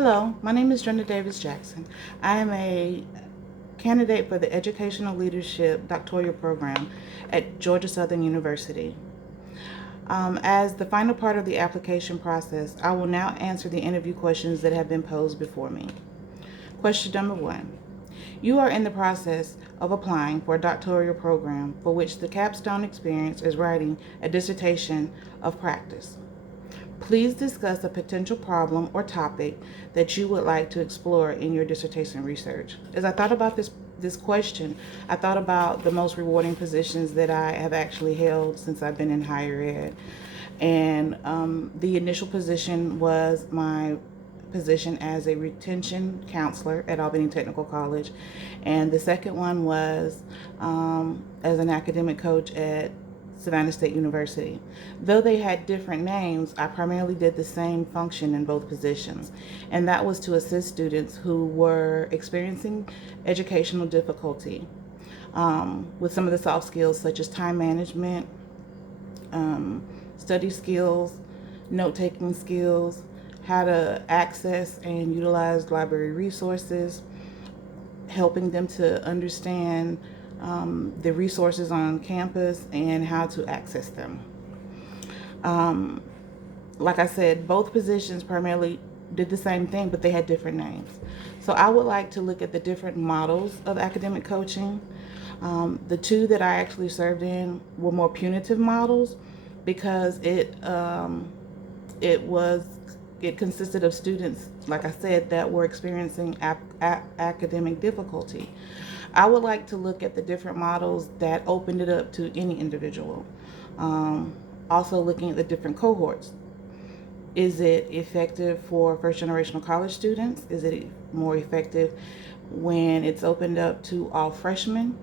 Hello, my name is Drenda Jackson. I am a candidate for the Educational Leadership Doctoral Program at Georgia Southern University. As the final part of the application process, I will now answer the interview questions that have been posed before me. Question number 1. You are in the process of applying for a doctoral program for which the capstone experience is writing a dissertation of practice. Please discuss a potential problem or topic that you would like to explore in your dissertation research. As I thought about this question, I thought about the most rewarding positions that I have actually held since I've been in higher ed. And the initial position was my position as a retention counselor at Albany Technical College. And the second one was as an academic coach at Savannah State University. Though they had different names, I primarily did the same function in both positions, and that was to assist students who were experiencing educational difficulty with some of the soft skills such as time management, study skills, note-taking skills, how to access and utilize library resources, helping them to understand the resources on campus and how to access them. Like I said, both positions primarily did the same thing, but they had different names. So I would like to look at the different models of academic coaching. The two that I actually served in were more punitive models because it consisted of students, like I said, that were experiencing academic difficulty. I would like to look at the different models that opened it up to any individual. Also looking at the different cohorts. Is it effective for first generational college students? Is it more effective when it's opened up to all freshmen?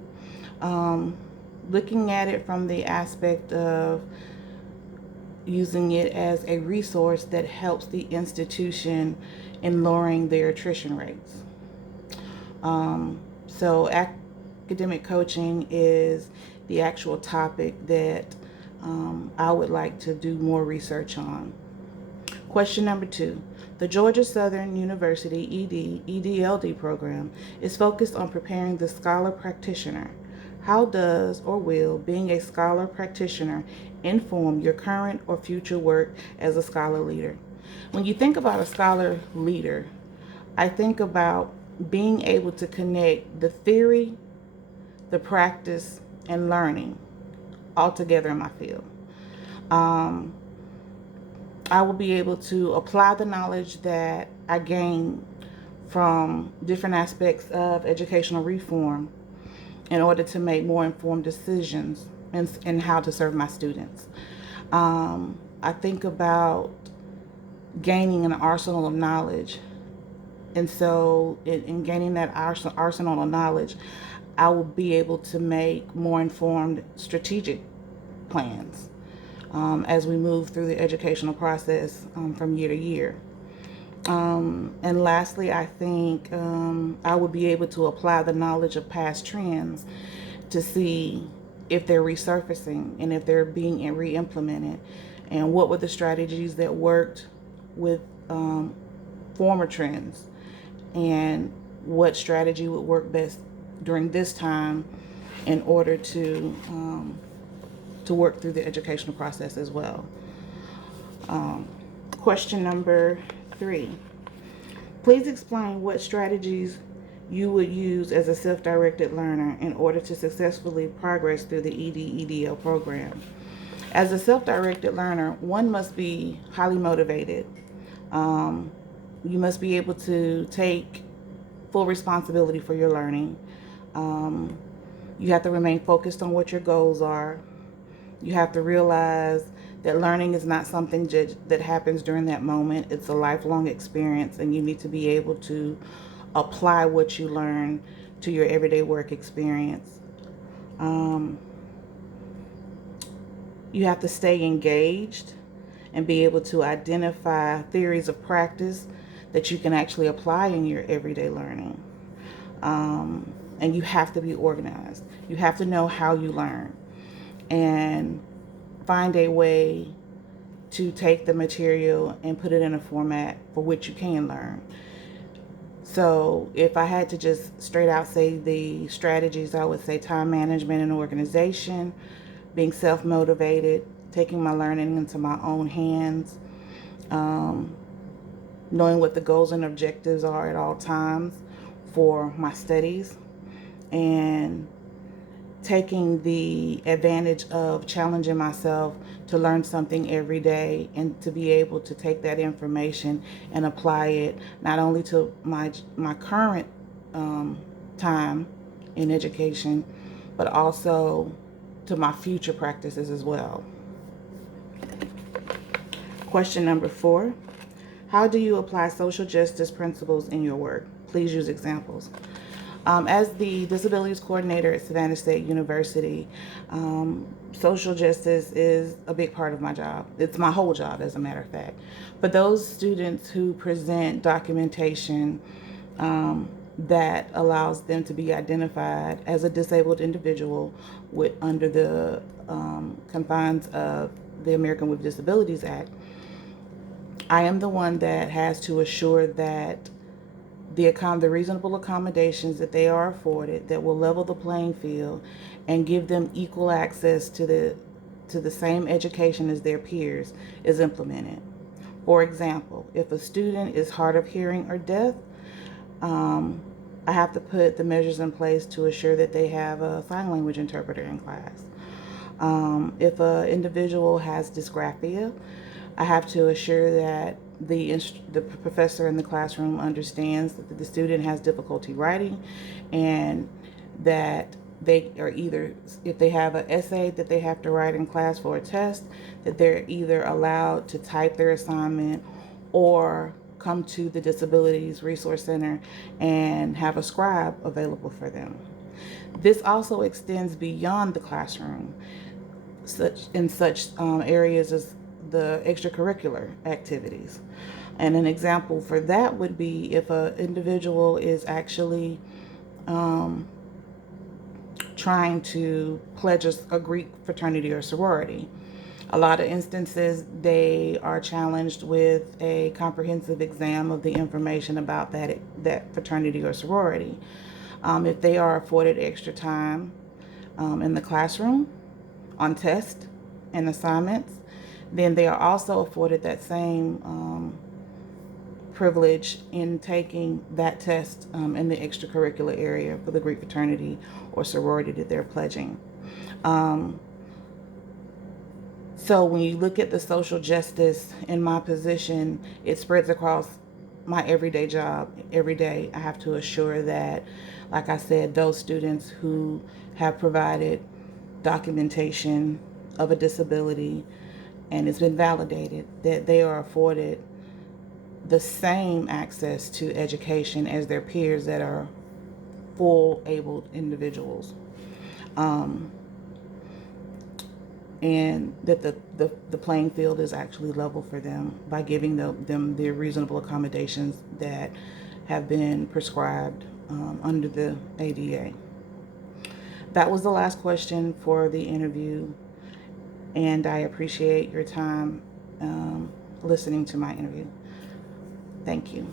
Looking at it from the aspect of using it as a resource that helps the institution in lowering their attrition rates. So academic coaching is the actual topic that I would like to do more research on. Question number 2. The Georgia Southern University EDLD program is focused on preparing the scholar practitioner. How does or will being a scholar practitioner inform your current or future work as a scholar leader? When you think about a scholar leader, I think about being able to connect the theory, the practice, and learning all together in my field. I will be able to apply the knowledge that I gain from different aspects of educational reform in order to make more informed decisions in how to serve my students. I think about gaining an arsenal of knowledge. And so in gaining that arsenal of knowledge, I will be able to make more informed strategic plans as we move through the educational process from year to year. And lastly, I think I would be able to apply the knowledge of past trends to see if they're resurfacing and if they're being re-implemented, and what were the strategies that worked with former trends, and what strategy would work best during this time in order to work through the educational process as well. Question number 3. Please explain what strategies you would use as a self-directed learner in order to successfully progress through the ED-EDL program. As a self-directed learner, one must be highly motivated. You must be able to take full responsibility for your learning. You have to remain focused on what your goals are. You have to realize that learning is not something that happens during that moment. It's a lifelong experience, and you need to be able to apply what you learn to your everyday work experience. You have to stay engaged and be able to identify theories of practice that you can actually apply in your everyday learning. And you have to be organized. You have to know how you learn and find a way to take the material and put it in a format for which you can learn. So if I had to just straight out say the strategies, I would say time management and organization, being self-motivated, taking my learning into my own hands, knowing what the goals and objectives are at all times for my studies, and taking the advantage of challenging myself to learn something every day and to be able to take that information and apply it not only to my current time in education, but also to my future practices as well. Question number 4. How do you apply social justice principles in your work? Please use examples. As the disabilities coordinator at Savannah State University, social justice is a big part of my job. It's my whole job, as a matter of fact. But those students who present documentation that allows them to be identified as a disabled individual under the confines of the American with Disabilities Act, I am the one that has to assure that the reasonable accommodations that they are afforded that will level the playing field and give them equal access to the same education as their peers is implemented. For example, if a student is hard of hearing or deaf, I have to put the measures in place to assure that they have a sign language interpreter in class. If an individual has dysgraphia, I have to assure that the professor in the classroom understands that the student has difficulty writing, and that they are either, if they have an essay that they have to write in class for a test, that they're either allowed to type their assignment or come to the Disabilities Resource Center and have a scribe available for them. This also extends beyond the classroom, such areas as the extracurricular activities. And an example for that would be if an individual is actually trying to pledge a Greek fraternity or sorority. A lot of instances, they are challenged with a comprehensive exam of the information about that fraternity or sorority. If they are afforded extra time in the classroom on tests and assignments, then they are also afforded that same privilege in taking that test in the extracurricular area for the Greek fraternity or sorority that they're pledging. So when you look at the social justice in my position, it spreads across my everyday job. Every day I have to assure that, like I said, those students who have provided documentation of a disability and it's been validated, that they are afforded the same access to education as their peers that are full abled individuals. And that the playing field is actually level for them by giving them the reasonable accommodations that have been prescribed under the ADA. That was the last question for the interview, and I appreciate your time listening to my interview. Thank you.